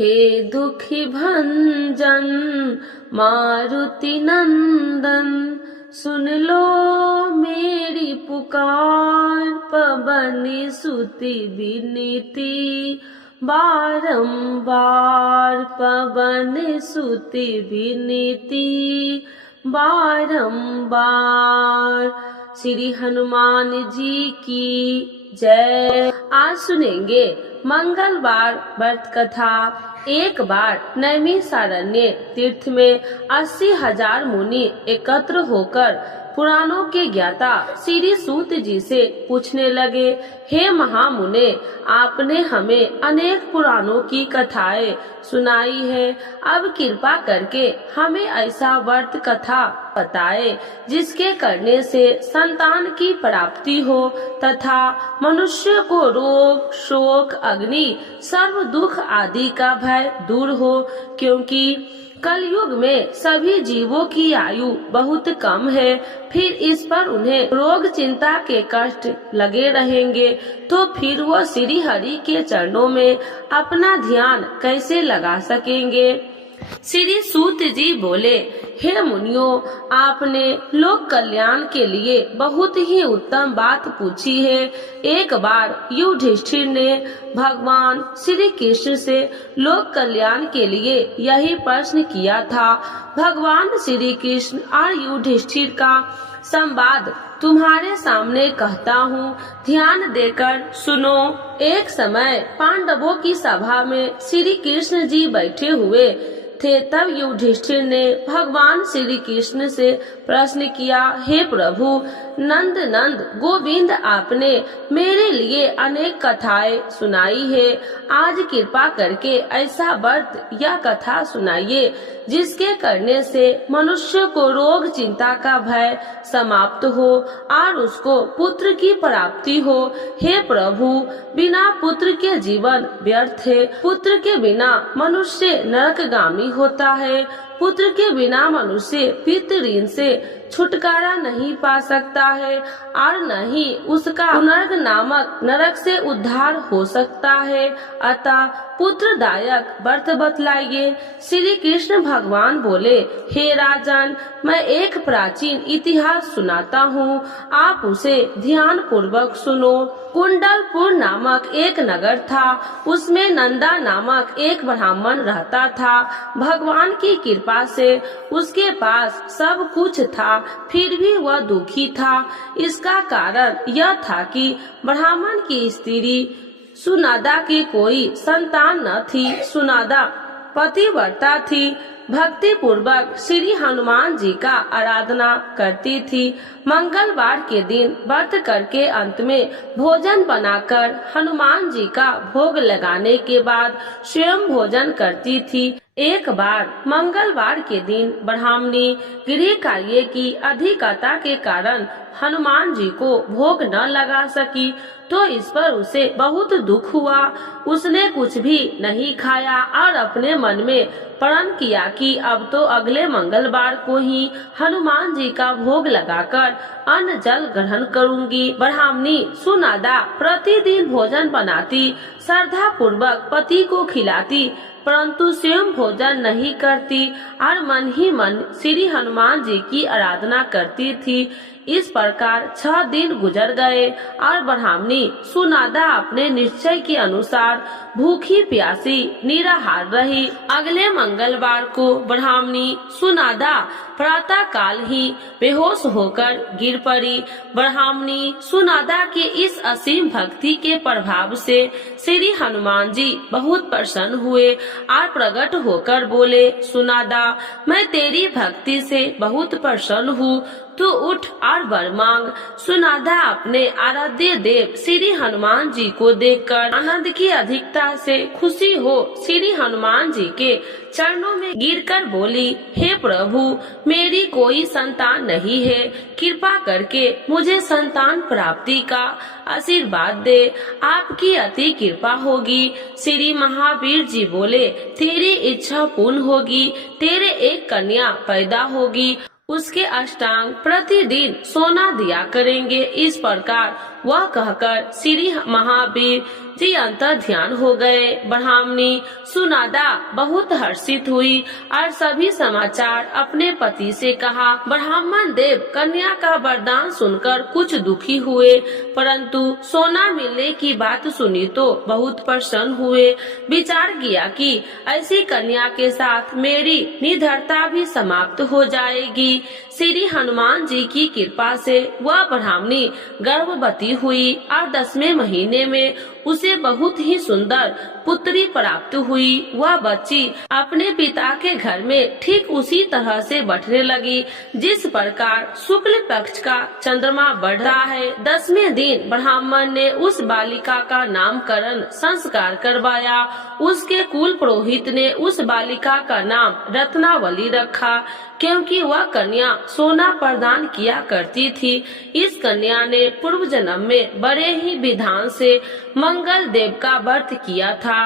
हे दुखी भंजन मारुति नंदन, सुन लो मेरी पुकार। पवन सुति विनीति बारंबार, पवन सुति विनीति बारंबार। श्री हनुमान जी की जय। आज सुनेंगे मंगलवार व्रत कथा। एक बार नैमिषारण्य तीर्थ में 80,000 मुनि एकत्र होकर पुराणों के ज्ञाता श्री सूत जी से पूछने लगे, हे महामुने, आपने हमें अनेक पुराणों की कथाएं सुनाई है, अब कृपा करके हमें ऐसा व्रत कथा बताए जिसके करने से संतान की प्राप्ति हो तथा मनुष्य को रोग शोक अग्नि सर्व दुख आदि का भय दूर हो, क्योंकि कलयुग में सभी जीवों की आयु बहुत कम है। फिर इस पर उन्हें रोग चिंता के कष्ट लगे रहेंगे तो फिर वो श्री हरि के चरणों में अपना ध्यान कैसे लगा सकेंगे। श्री सूत जी बोले, हे मुनियों, आपने लोक कल्याण के लिए बहुत ही उत्तम बात पूछी है। एक बार युधिष्ठिर ने भगवान श्री कृष्ण से लोक कल्याण के लिए यही प्रश्न किया था। भगवान श्री कृष्ण और युधिष्ठिर का संवाद तुम्हारे सामने कहता हूँ, ध्यान देकर सुनो। एक समय पांडवों की सभा में श्री कृष्ण जी बैठे हुए थे। तब युधिष्ठिर ने भगवान श्री कृष्ण से प्रश्न किया, हे प्रभु नंद नंद गोविंद, आपने मेरे लिए अनेक कथाएं सुनाई है, आज कृपा करके ऐसा व्रत या कथा सुनाइए जिसके करने से मनुष्य को रोग चिंता का भय समाप्त हो और उसको पुत्र की प्राप्ति हो। हे प्रभु, बिना पुत्र के जीवन व्यर्थ है, पुत्र के बिना मनुष्य नरकगामी होता है, पुत्र के बिना मनुष्य पितृ ऋण से छुटकारा नहीं पा सकता है और न ही उसका पुनर्ग नामक नरक से उद्धार हो सकता है। अतः पुत्रदायक व्रत बतलाइए। श्री कृष्ण भगवान बोले, हे राजन, मैं एक प्राचीन इतिहास सुनाता हूँ, आप उसे ध्यान पूर्वक सुनो। कुंडलपुर नामक एक नगर था, उसमें नंदा नामक एक ब्राह्मण रहता था। भगवान की कृपा से उसके पास सब कुछ था, फिर भी वह दुखी था। इसका कारण यह था कि ब्राह्मण की स्त्री सुनादा की कोई संतान न थी। सुनादा पतिव्रता थी, भक्ति पूर्वक श्री हनुमान जी का आराधना करती थी। मंगलवार के दिन व्रत करके अंत में भोजन बनाकर हनुमान जी का भोग लगाने के बाद स्वयं भोजन करती थी। एक बार मंगलवार के दिन ब्राह्मणी गृह कार्य की अधिकता के कारण हनुमान जी को भोग न लगा सकी, तो इस पर उसे बहुत दुख हुआ। उसने कुछ भी नहीं खाया और अपने मन में प्रण किया कि अब तो अगले मंगलवार को ही हनुमान जी का भोग लगाकर अन्न जल ग्रहण करूंगी। ब्राह्मणी सुनादा प्रतिदिन भोजन बनाती, श्रद्धा पूर्वक पति को खिलाती, परंतु स्वयं भोजन नहीं करती और मन ही मन श्री हनुमान जी की आराधना करती थी। इस प्रकार 6 दिन गुजर गए और ब्राह्मणी सुनादा अपने निश्चय के अनुसार भूखी प्यासी निराहार रही। अगले मंगलवार को ब्राह्मणी सुनादा प्रातः काल ही बेहोश होकर गिर पड़ी। ब्राह्मणी सुनादा के इस असीम भक्ति के प्रभाव से श्री हनुमान जी बहुत प्रसन्न हुए और प्रकट होकर बोले, सुनादा, मैं तेरी भक्ति से बहुत प्रसन्न हूँ, तू उठ और वर मांग। सुनादा अपने आराध्य देव श्री हनुमान जी को देखकर आनंद की अधिकता से खुशी हो श्री हनुमान जी के चरणों में गिरकर बोली, हे प्रभु, मेरी कोई संतान नहीं है, कृपा करके मुझे संतान प्राप्ति का आशीर्वाद दे, आपकी अति कृपा होगी। श्री महावीर जी बोले, तेरी इच्छा पूर्ण होगी, तेरे एक कन्या पैदा होगी, उसके अष्टांग प्रतिदिन सोना दिया करेंगे। इस प्रकार वह कहकर श्री महावीर जी अंतर ध्यान हो गए। ब्राह्मणी सुनादा बहुत हर्षित हुई और सभी समाचार अपने पति से कहा। ब्राह्मण देव कन्या का वरदान सुनकर कुछ दुखी हुए, परंतु सोना मिलने की बात सुनी तो बहुत प्रसन्न हुए। विचार किया कि ऐसी कन्या के साथ मेरी निर्धनता भी समाप्त हो जाएगी। श्री हनुमान जी की कृपा से वह ब्राह्मणी गर्भवती हुई और 10वें महीने में उसे बहुत ही सुंदर पुत्री प्राप्त हुई। वह बच्ची अपने पिता के घर में ठीक उसी तरह से बैठने लगी जिस प्रकार शुक्ल पक्ष का चंद्रमा बढ़ता है। 10वें दिन ब्राह्मण ने उस बालिका का नामकरण संस्कार करवाया। उसके कुल पुरोहित ने उस बालिका का नाम रत्नावली रखा, क्योंकि वह कन्या सोना प्रदान किया करती थी। इस कन्या ने पूर्व जन्म में बड़े ही विधान से मंगल देव का व्रत किया था।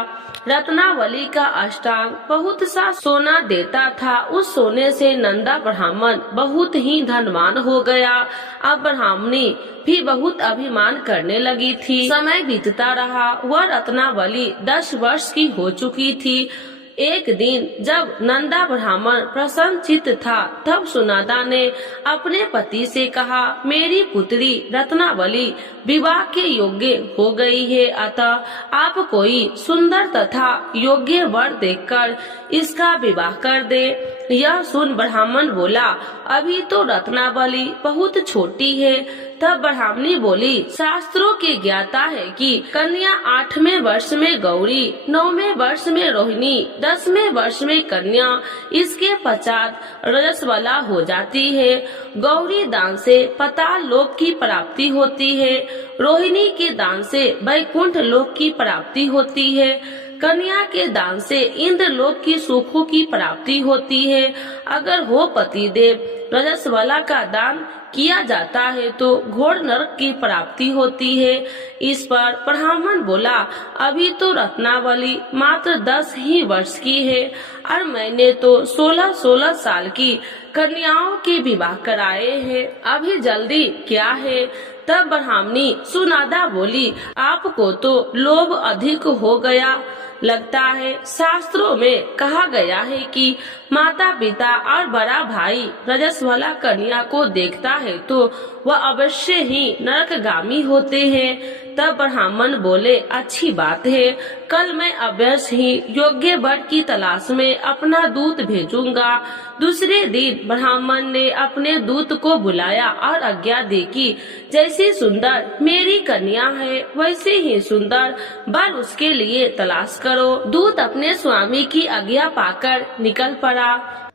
रत्नावली का अष्टांग बहुत सा सोना देता था। उस सोने से नंदा ब्राह्मण बहुत ही धनवान हो गया। अब ब्राह्मणी भी बहुत अभिमान करने लगी थी। समय बीतता रहा। वह रत्नावली 10 वर्ष की हो चुकी थी। एक दिन जब नंदा ब्राह्मण प्रसन्न चित्त था, तब सुनादा ने अपने पति से कहा, मेरी पुत्री रत्नावली विवाह के योग्य हो गई है, अतः आप कोई सुंदर तथा योग्य वर देखकर इसका विवाह कर दे। यह सुन ब्राह्मण बोला, अभी तो रत्नावली बहुत छोटी है। तब ब्राह्मणी बोली, शास्त्रों के ज्ञाता है कि कन्या 8वें वर्ष में गौरी, 9वें वर्ष में रोहिणी, 10वें वर्ष में कन्या, इसके पश्चात रजस्वला हो जाती है। गौरी दान से पाताल लोक की प्राप्ति होती है, रोहिणी के दान से वैकुंठ लोक की प्राप्ति होती है, कन्या के दान से इंद्र लोक की सुखों की प्राप्ति होती है। अगर हो पति देव रजस्वला का दान किया जाता है तो घोर नरक की प्राप्ति होती है। इस पर ब्राह्मण बोला, अभी तो रत्नावली मात्र 10 ही वर्ष की है और मैंने तो 16-16 साल की कन्याओं के विवाह कराए हैं, अभी जल्दी क्या है। तब ब्राह्मणी सुनादा बोली, आपको तो लोभ अधिक हो गया लगता है। शास्त्रों में कहा गया है कि माता पिता और बड़ा भाई रजस्वला कन्या को देखता है तो वह अवश्य ही नरकगामी होते हैं। तब ब्राह्मण बोले, अच्छी बात है, कल मैं अवश्य ही योग्य वर की तलाश में अपना दूत भेजूंगा। दूसरे दिन ब्राह्मण ने अपने दूत को बुलाया और आज्ञा दी कि जैसी सुंदर मेरी कन्या है वैसे ही सुंदर वर उसके लिए तलाश करो। दूत अपने स्वामी की आज्ञा पाकर निकल पड़ा।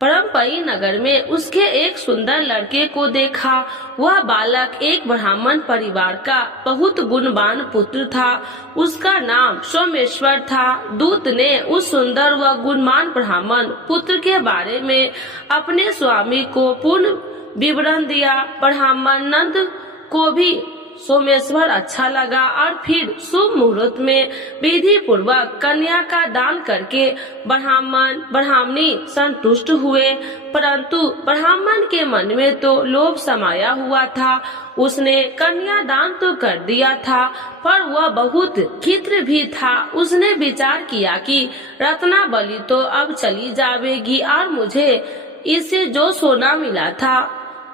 परमपई नगर में उसके एक सुंदर लड़के को देखा। वह बालक एक ब्राह्मण परिवार का बहुत गुणवान पुत्र था। उसका नाम सोमेश्वर था। दूत ने उस सुंदर व गुणवान ब्राह्मण पुत्र के बारे में अपने स्वामी को पूर्ण विवरण दिया। ब्राह्मण नंद को भी सोमेश्वर अच्छा लगा और फिर शुभ मुहूर्त में विधि पूर्वक कन्या का दान करके ब्राह्मण ब्राह्मणी संतुष्ट हुए। परंतु ब्राह्मण के मन में तो लोभ समाया हुआ था। उसने कन्या दान तो कर दिया था, पर वह बहुत खित्र भी था। उसने विचार किया कि रत्नावली तो अब चली जाएगी और मुझे इससे जो सोना मिला था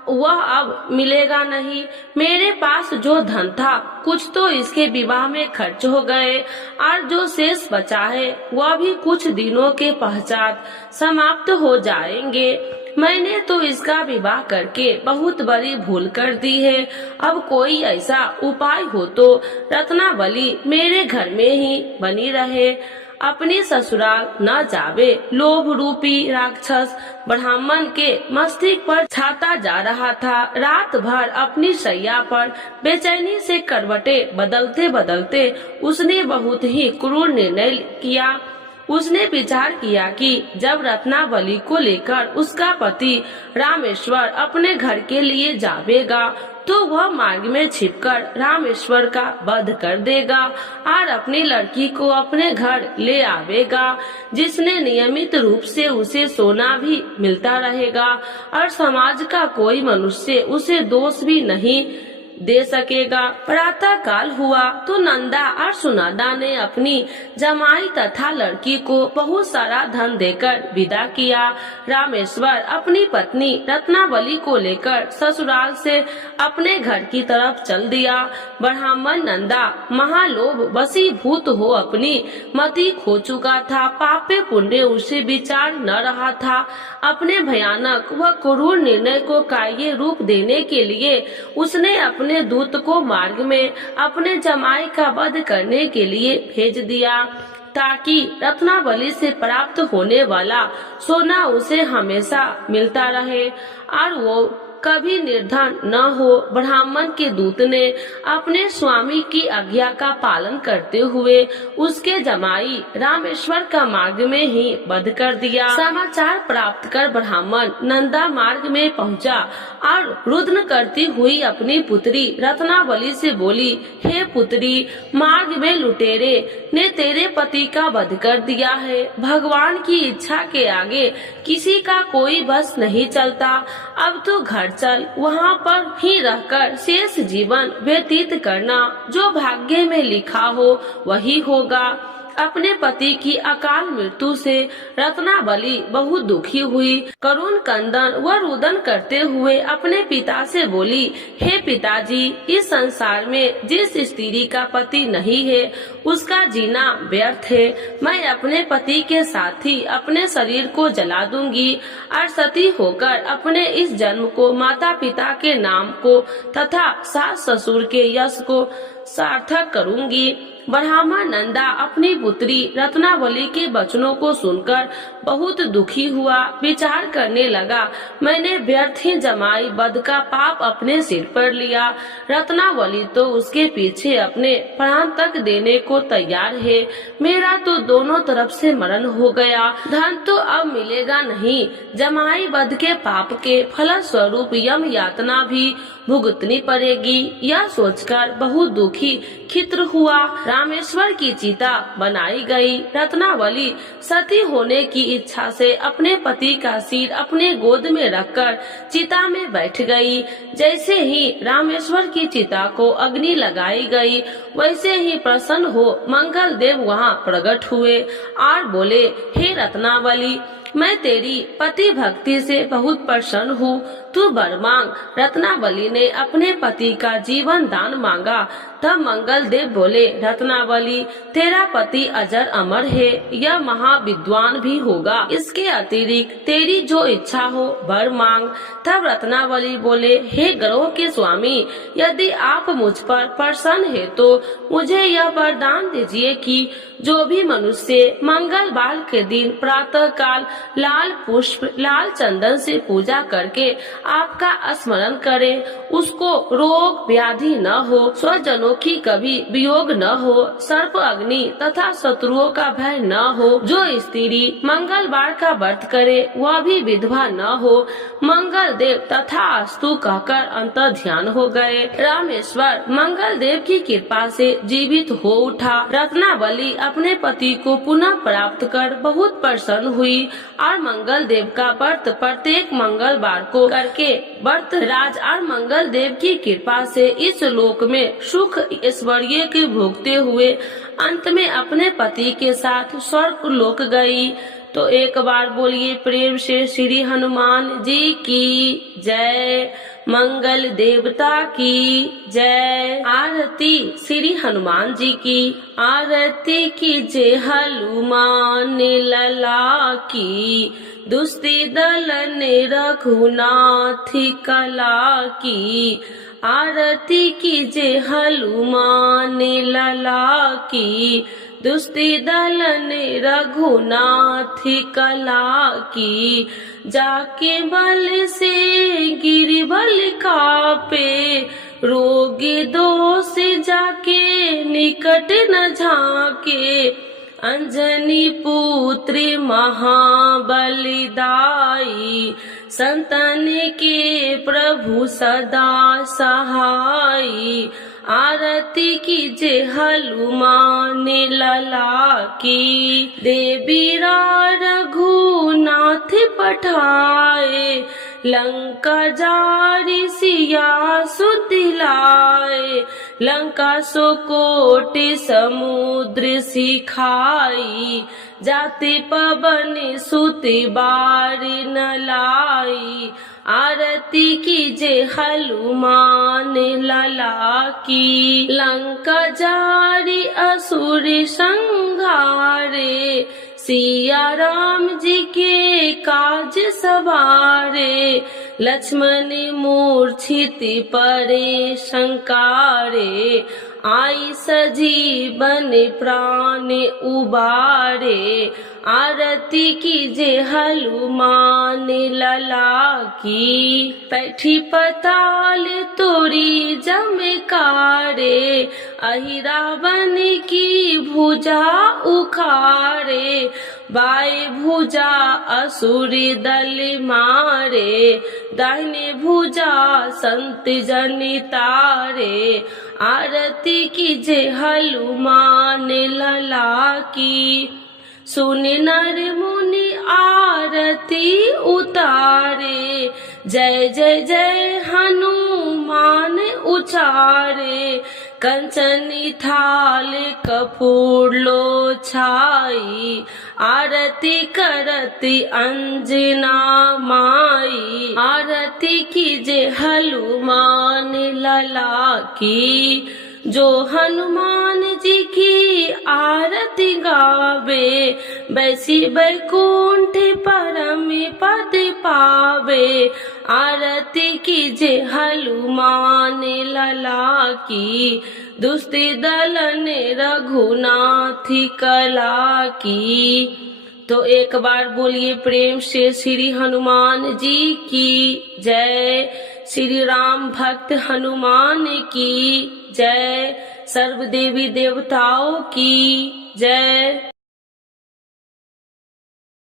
वह अब मिलेगा नहीं। मेरे पास जो धन था कुछ तो इसके विवाह में खर्च हो गए और जो शेष बचा है वह भी कुछ दिनों के पश्चात समाप्त हो जाएंगे। मैंने तो इसका विवाह करके बहुत बड़ी भूल कर दी है। अब कोई ऐसा उपाय हो तो रत्नावली मेरे घर में ही बनी रहे, अपनी ससुराल न जावे। लोभ रूपी राक्षस ब्राह्मण के मस्तिष्क पर छाता जा रहा था। रात भर अपनी शैया पर बेचैनी से करवटे बदलते बदलते उसने बहुत ही क्रूर निर्णय किया। उसने विचार किया कि जब रत्नावली को लेकर उसका पति रामेश्वर अपने घर के लिए जावेगा तो वह मार्ग में छिपकर रामेश्वर का वध कर देगा और अपनी लड़की को अपने घर ले आवेगा, जिसने नियमित रूप से उसे सोना भी मिलता रहेगा और समाज का कोई मनुष्य उसे दोष भी नहीं दे सकेगा। प्रातः काल हुआ तो नंदा और सुनंदा ने अपनी जमाई तथा लड़की को बहुत सारा धन देकर विदा किया। रामेश्वर अपनी पत्नी रत्नावली को लेकर ससुराल से अपने घर की तरफ चल दिया। ब्राह्मण नंदा महालोभ वशीभूत हो अपनी मति खो चुका था। पापे पुण्य उसे विचार न रहा था। अपने भयानक व क्रूर निर्णय को कार्य रूप देने के लिए उसने अपने दूत को मार्ग में अपने जमाई का वध करने के लिए भेज दिया, ताकि रत्नावली से प्राप्त होने वाला सोना उसे हमेशा मिलता रहे और वो कभी निर्धन न हो। ब्राह्मण के दूत ने अपने स्वामी की आज्ञा का पालन करते हुए उसके जमाई रामेश्वर का मार्ग में ही वध कर दिया। समाचार प्राप्त कर ब्राह्मण नंदा मार्ग में पहुंचा और रुदन करती हुई अपनी पुत्री रत्नावली से बोली, हे पुत्री, मार्ग में लुटेरे ने तेरे पति का वध कर दिया है। भगवान की इच्छा के आगे किसी का कोई बस नहीं चलता। अब तो घर चल, वहाँ पर ही रहकर शेष जीवन व्यतीत करना। जो भाग्य में लिखा हो वही होगा। अपने पति की अकाल मृत्यु से रत्नावली बहुत दुखी हुई। करुण क्रंदन व रुदन करते हुए अपने पिता से बोली, हे पिताजी, इस संसार में जिस स्त्री का पति नहीं है उसका जीना व्यर्थ है। मैं अपने पति के साथ ही अपने शरीर को जला दूंगी और सती होकर अपने इस जन्म को माता पिता के नाम को तथा सास ससुर के यश को सार्थक करूंगी। ब्राह्मण नंदा अपनी पुत्री रत्नावली के वचनों को सुनकर बहुत दुखी हुआ। विचार करने लगा, मैंने व्यर्थ ही जमाई वध का पाप अपने सिर पर लिया। रत्नावली तो उसके पीछे अपने प्राण तक देने को तैयार है। मेरा तो दोनों तरफ से मरण हो गया। धन तो अब मिलेगा नहीं। जमाई वध के पाप के फल स्वरूप यम यातना भी भुगतनी पड़ेगी। यह सोचकर बहुत दुखी खित्र हुआ। रामेश्वर की चिता बनाई गई। रत्नावली सती होने की इच्छा से अपने पति का सिर अपने गोद में रखकर चिता में बैठ गई। जैसे ही रामेश्वर की चिता को अग्नि लगाई गई, वैसे ही प्रसन्न हो मंगल देव वहाँ प्रकट हुए और बोले, हे रत्नावली, मैं तेरी पति भक्ति से बहुत प्रसन्न हूँ। तू वर मांग। रत्नावली ने अपने पति का जीवन दान मांगा। तब मंगल देव बोले, रत्नावली, तेरा पति अजर अमर है, यह महाविद्वान भी होगा। इसके अतिरिक्त तेरी जो इच्छा हो वर मांग। तब रत्नावली बोले, हे ग्रहों के स्वामी, यदि आप मुझ पर प्रसन्न है तो मुझे यह वरदान दीजिए कि जो भी मनुष्य मंगलवार के दिन प्रातः काल लाल पुष्प लाल चंदन से पूजा करके आपका स्मरण करे, उसको रोग व्याधि न हो, स्वजनों की कभी वियोग न हो, सर्प अग्नि तथा शत्रुओं का भय न हो। जो स्त्री मंगलवार का व्रत करे वह भी विधवा न हो। मंगल देव तथा अस्तु कहकर अंतर ध्यान हो गए। रामेश्वर मंगल देव की कृपा से जीवित हो उठा। रत्नावली अपने पति को पुनः प्राप्त कर बहुत प्रसन्न हुई और मंगल देव का व्रत प्रत्येक मंगलवार को करके व्रत राज और मंगल देव की कृपा से इस लोक में सुख ऐश्वर्य के भोगते हुए अंत में अपने पति के साथ स्वर्ग लोक गई। तो एक बार बोलिए प्रेम से श्री हनुमान जी की जय, मंगल देवता की जय। आरती श्री हनुमान जी की। आरती कीजिए हनुमान लला की, दुष्टि दल ने रघुनाथ कला की। आरती कीजिए हनुमान लला की, दुष्टि दल ने रघुनाथ कला की। जाके बल से गिरिबल कापे, रोगी दोष जाके निकट न झाके। अंजनी पुत्री महाबलिदाई, संतन के प्रभु सदा सहाई। आरती कीजिए हनुमान लला की। देवी रघुनाथ पठाए, लंका जारी सिया सुतिलाए, लंका सो कोटि समुद्र सिखाई, जाति पवन सुति बारी न लाई, आरती कीजे हनुमान लला की। लंका जारी असुर संहारे, सिया राम जी के काज सवारे, लक्ष्मण मूर्छित परे शंकारे, आई सजीवन प्राण उबारे, आरती कीजे हनुमान लला की। पैठी पताल तोरी जमकारे, अहि रावण की भुजा उखारे, बाएं भुजा असुर दल मारे, दाहिने भुजा संत जन तारे, आरती कीजे हनुमान लला की। सुन नर मुनि आरती उतारे, जय जय जय हनुमान उचारे, कंचन थाल कपूर लो छाई, आरती करती अंजना माई, आरती कीजे हनुमान लला की। जो हनुमान जी की आरती गावे, बैसी बैकुंठ परम पद पावे, आरती कीजे हनुमान लला की। दुष्ट दलन रघुनाथ कला की। तो एक बार बोलिए प्रेम से श्री हनुमान जी की जय। श्री राम भक्त हनुमान की जय। सर्व देवी देवताओं की जय।